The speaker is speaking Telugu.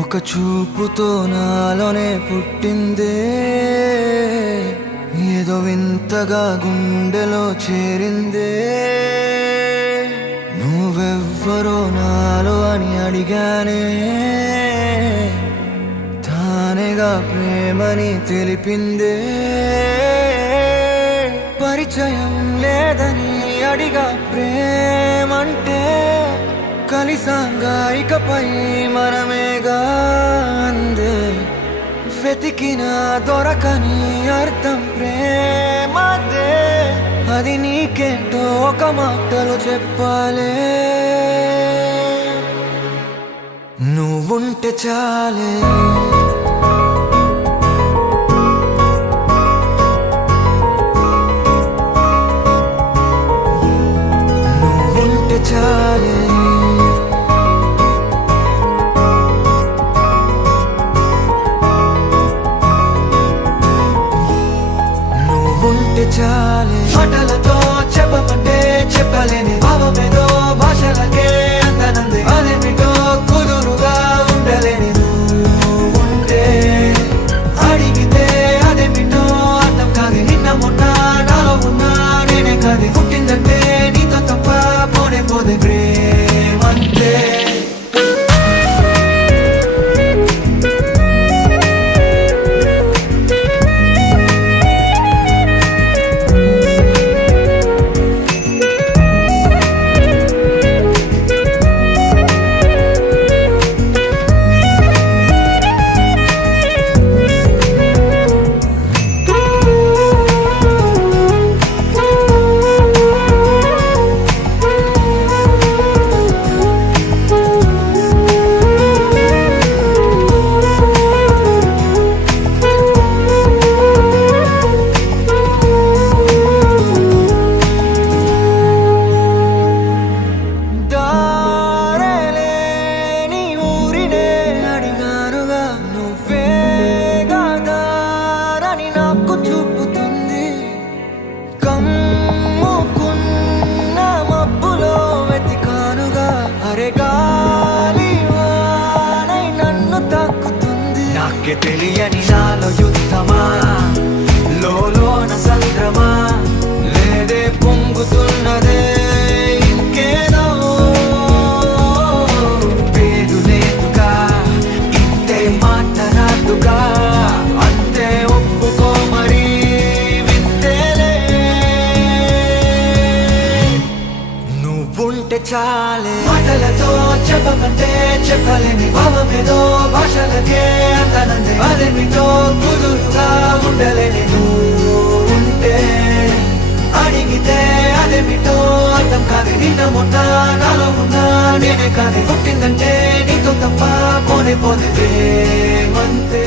ఒక చూపుతో నాలోనే పుట్టిందే, ఏదో వింతగా గుండెలో చేరిందే. నువ్వెవ్వరో నాలో అని అడిగానే, తానేగా ప్రేమని తెలిపిందే. పరిచయం లేదని అడిగా ప్రేమంటే, కలిసాంగా ఇకపై మనమేగా అందే. వెతికిన దొరకని అర్థం ప్రేమదే, అది నీకేంటో ఒక మాటలో చెప్పాలే. నువ్వుంటే చాలే, నువ్వుంటే చాలే, చాలే. మాటలతో చెప్పమంటే చెప్పలేని భావమేదో భాషలకే అందనంది. అదేమిటో కుదురుగా ఉండలేని నువ్వుంటే, అడిగితే అదేమిటో అర్థం కాదు. నిన్న మొన్న నాలో ఉన్నా నేనే కాదు. పుట్టిందంటే నీతో తప్ప పోనే పోదే ప్రేమంతే. తెలియని నాలో యుద్ధమా, లోన సంద్రమా, లేదే పొంగుతున్నదే ఇంకేదో. పేరు లేదుగా, ఇంతే మాట్లాడుగా, అంతే ఒప్పుకో మరి వింతేలే. నువ్వుంటే చాలే. మాటలతో చెప్పమంటే చెప్పలేని భావమేదో భాషలకే అందనంది. అదేమిటో కుదురుగా ఉండలేని నువ్వుంటే, అడిగితే అదేమిటో అర్థం కాదు. నిన్న మొన్న నాలో ఉన్నా నేనే కాదు. పుట్టిందంటే నీతో తప్ప పోనే పోదే ప్రేమంతే.